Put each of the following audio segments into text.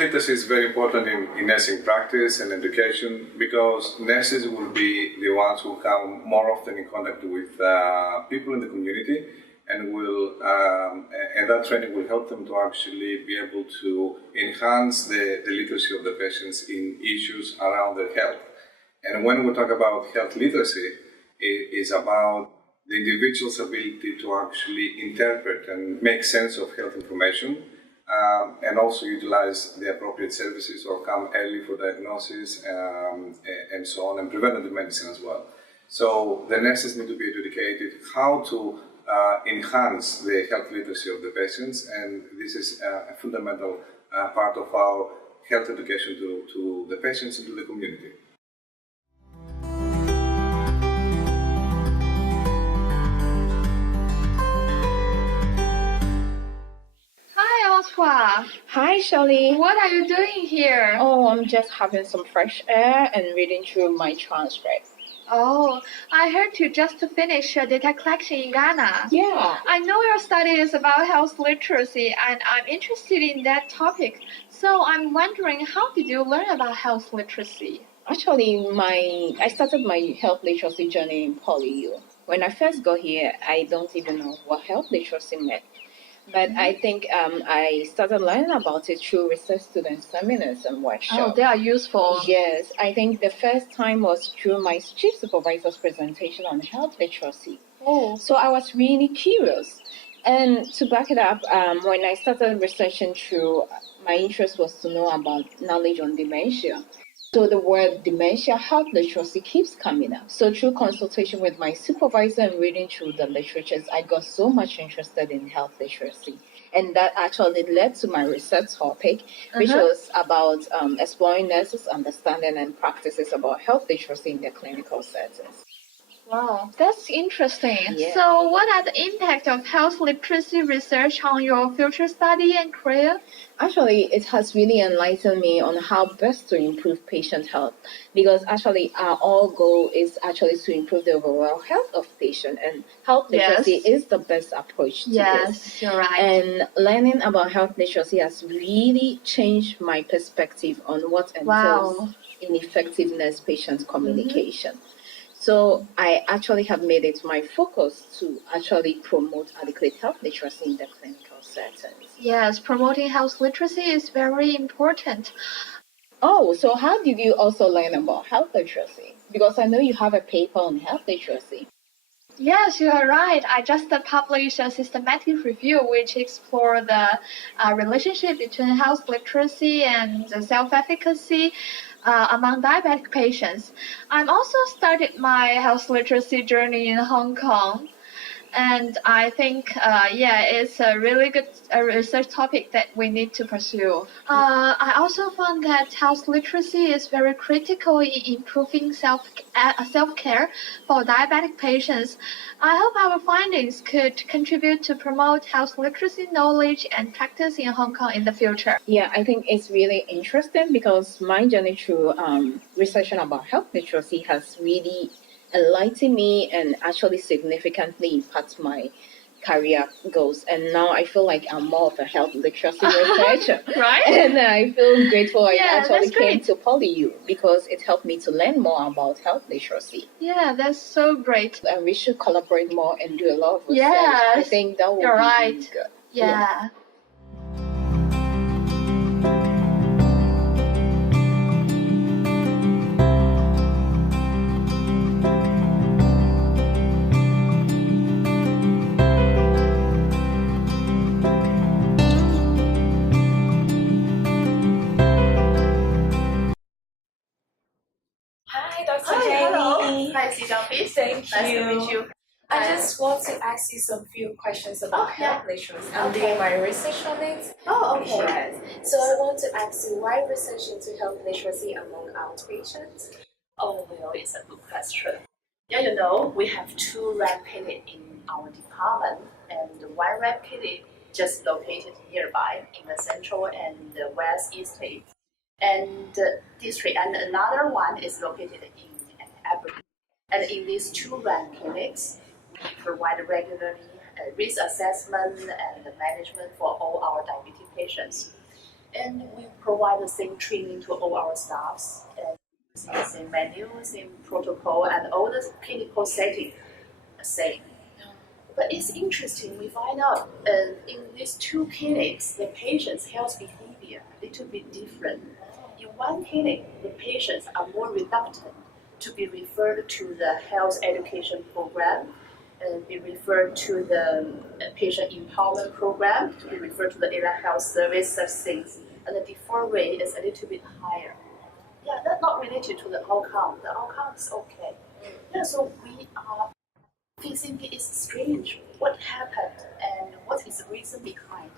health literacy is very important in nursing practice and education because nurses will be the ones who come more often in contact with people in the community and and that training will help them to actually be able to enhance the literacy of the patients in issues around their health. And when we talk about health literacy, it is about the individual's ability to actually interpret and make sense of health information and also utilize the appropriate services or come early for diagnosis and so on, and preventative medicine as well. So the nurses need to be educated how to enhance the health literacy of the patients, and this is a fundamental part of our health education to the patients and to the community. Hi, Shirley. What are you doing here? Oh, I'm just having some fresh air and reading through my transcript. Oh, I heard you just finished your data collection in Ghana. Yeah. I know your study is about health literacy, and I'm interested in that topic. So I'm wondering, how did you learn about health literacy? Actually, I started my health literacy journey in PolyU. When I first got here, I don't even know what health literacy meant. But I think I started learning about it through research student seminars and workshops. Oh, they are useful. Yes, I think the first time was through my chief supervisor's presentation on health literacy. Oh. So I was really curious. And to back it up, when I started researching through, my interest was to know about knowledge on dementia. So the word dementia health literacy keeps coming up. So through consultation with my supervisor and reading through the literatures, I got so much interested in health literacy. And that actually led to my research topic, which was about exploring nurses' understanding and practices about health literacy in their clinical settings. Wow, that's interesting. Yeah. So what are the impact of health literacy research on your future study and career? Actually, it has really enlightened me on how best to improve patient health, because actually our all goal is actually to improve the overall health of patient, and health literacy is the best approach to this. Yes, you're right. And learning about health literacy has really changed my perspective on what entails in effectiveness patient communication. So I actually have made it my focus to actually promote adequate health literacy in the clinical settings. Yes, promoting health literacy is very important. Oh, so how did you also learn about health literacy? Because I know you have a paper on health literacy. Yes, you are right. I just published a systematic review which explores the relationship between health literacy and self-efficacy among diabetic patients. I'm also started my health literacy journey in Hong Kong. And I think, it's a really good research topic that we need to pursue. I also found that health literacy is very critical in improving self-care for diabetic patients. I hope our findings could contribute to promote health literacy knowledge and practice in Hong Kong in the future. Yeah, I think it's really interesting because my journey through researching about health literacy has really enlightened me and actually significantly impact my career goals. And now I feel like I'm more of a health literacy researcher. Right? And I feel grateful I actually that's came great. to PolyU because it helped me to learn more about health literacy. Yeah, that's so great. And we should collaborate more and do a lot of research. Yes, I think that would you're be right. really good. Yeah. Hi, Dr. Hi, Jamie. hello. Hi, Sijang. Thank Nice you. to meet you. I just want to ask you some few questions about health literacy. I'm doing my research on it. Oh, okay. Yes. So I want to ask you, why research into health literacy among outpatients? Oh, well, it's a good question. Yeah, you know, we have 2 rep clinics in our department, and one rep clinic just located nearby in the central and the west east district, and another one is located in Aberdeen. And in these 2 rep clinics, we provide regularly risk assessment and management for all our diabetes patients. And we provide the same training to all our staffs, and using the same menu, same protocol, and all the clinical setting the same. But it's interesting, we find out in these two clinics, the patient's health behavior a little bit different. In one clinic, the patients are more reluctant to be referred to the health education program, and be referred to the patient empowerment program, to be referred to the allied health service, such things. And the deferral rate is a little bit higher. Yeah, that's not related to the outcome. The outcome is okay. Yeah, so we are thinking it's strange. What happened and what is the reason behind?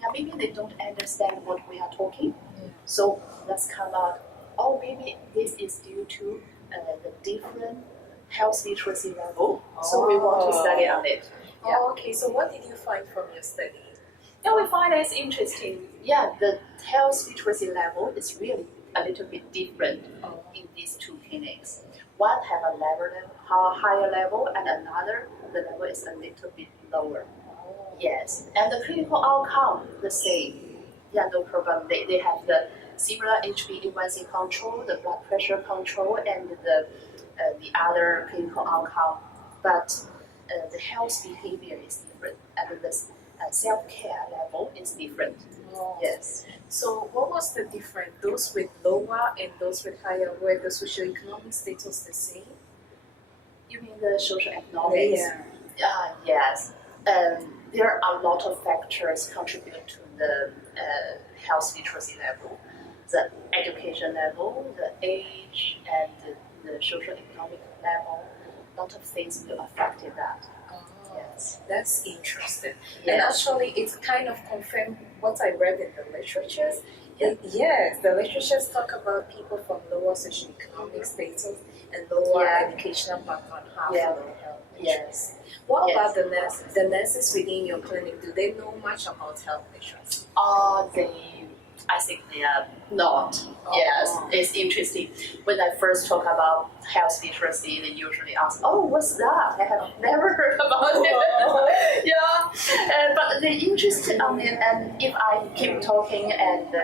Yeah, maybe they don't understand what we are talking. So let's come out. Oh, maybe this is due to the different health literacy level. So we want to study on it. Yeah. Oh, okay. So what did you find from your study? Yeah, we find it's interesting. Yeah, the health literacy level is really a little bit different in these two clinics. One have a higher level, and another the level is a little bit lower. Yes, and the clinical outcome the same. Yeah, no problem. They have the similar HbA1c control, the blood pressure control, and the other clinical outcome, but the health behavior is different, and the self-care level is different. Yes. So what was the difference? Those with lower and those with higher, were the socioeconomic status the same? You mean the social economics? Yeah. Yes. There are a lot of factors contribute to the health literacy level, the education level, the age, and the social economic level. A lot of things will affect that. Yes. That's interesting. Yes. And actually, it's kind of confirmed what I read in the literatures. Yeah. Yes, the literatures talk about people from lower socioeconomic status and lower Yeah. educational background have Yeah. low health issues. Yes. What Yes. about the nurses? The nurses within your clinic, do they know much about health literacy? I think they are not. Oh. Yes, it's interesting. When I first talk about health literacy, they usually ask, "Oh, what's that? I have never heard about it." Yeah, but they're interested on it, and if I keep talking and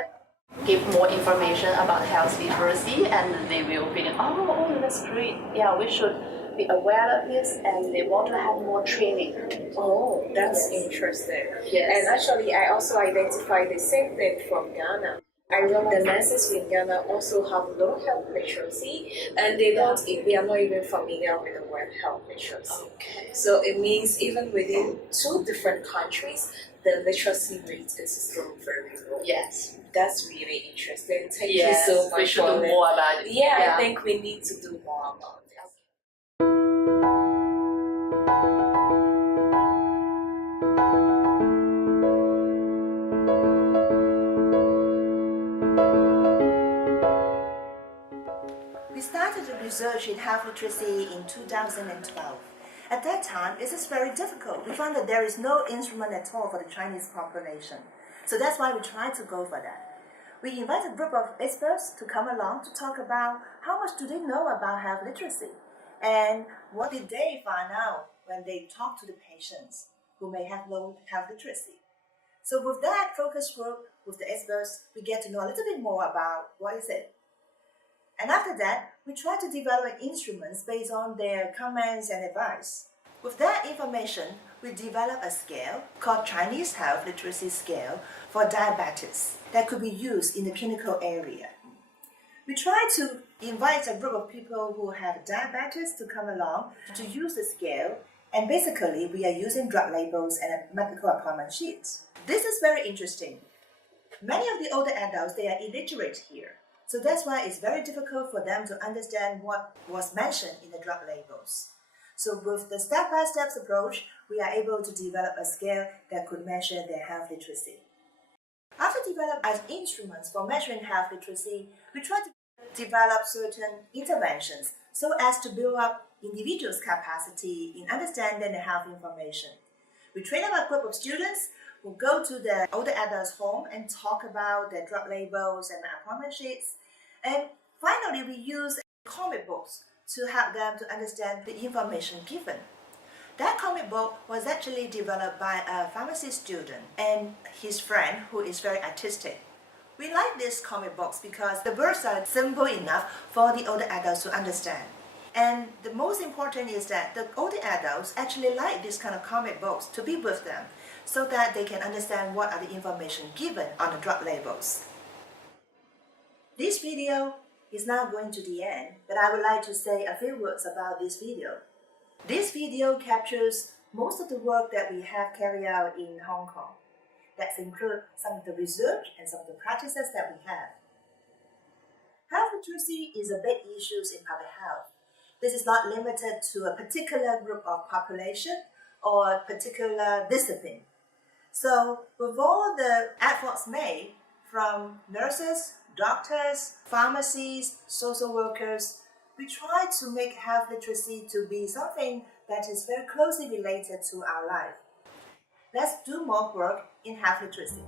give more information about health literacy, and they will be, oh, that's great. Yeah, we should be aware of this, and they want to have more training. Oh, that's interesting. Yes. And actually, I also identified the same thing from Ghana. I read the nurses in Ghana also have low health literacy, and they are not even familiar with the word health literacy. Okay. So it means even within two different countries, the literacy rate is still very low. Yes. That's really interesting. Thank Yes, you so much we should for do that. more about it. Yeah, I think we need to do more about it. We started the research in health literacy in 2012. At that time, it is very difficult. We found that there is no instrument at all for the Chinese population. So that's why we tried to go for that. We invited a group of experts to come along to talk about how much do they know about health literacy and what did they find out when they talk to the patients who may have low health literacy. So with that focus group, with the experts, we get to know a little bit more about what is it. And after that, we try to develop instruments based on their comments and advice. With that information, we developed a scale called Chinese Health Literacy Scale for diabetes that could be used in the clinical area. We try to invite a group of people who have diabetes to come along to use the scale, and basically we are using drug labels and medical appointment sheets. This is very interesting. Many of the older adults, they are illiterate here. So that's why it's very difficult for them to understand what was mentioned in the drug labels. So with the step-by-step approach, we are able to develop a scale that could measure their health literacy. After developing as instruments for measuring health literacy, we try to develop certain interventions so as to build up individuals' capacity in understanding the health information. We train up a group of students who go to the older adults' home and talk about their drug labels and appointment sheets. And finally, we use comic books to help them to understand the information given. That comic book was actually developed by a pharmacy student and his friend who is very artistic, We like these comic books because the words are simple enough for the older adults to understand. And the most important is that the older adults actually like this kind of comic books to be with them so that they can understand what are the information given on the drug labels. This video is now going to the end, but I would like to say a few words about this video. This video captures most of the work that we have carried out in Hong Kong. That includes some of the research and some of the practices that we have. Health literacy is a big issue in public health. This is not limited to a particular group of population or a particular discipline. So with all the efforts made from nurses, doctors, pharmacies, social workers, we try to make health literacy to be something that is very closely related to our life. Let's do more work in health literacy.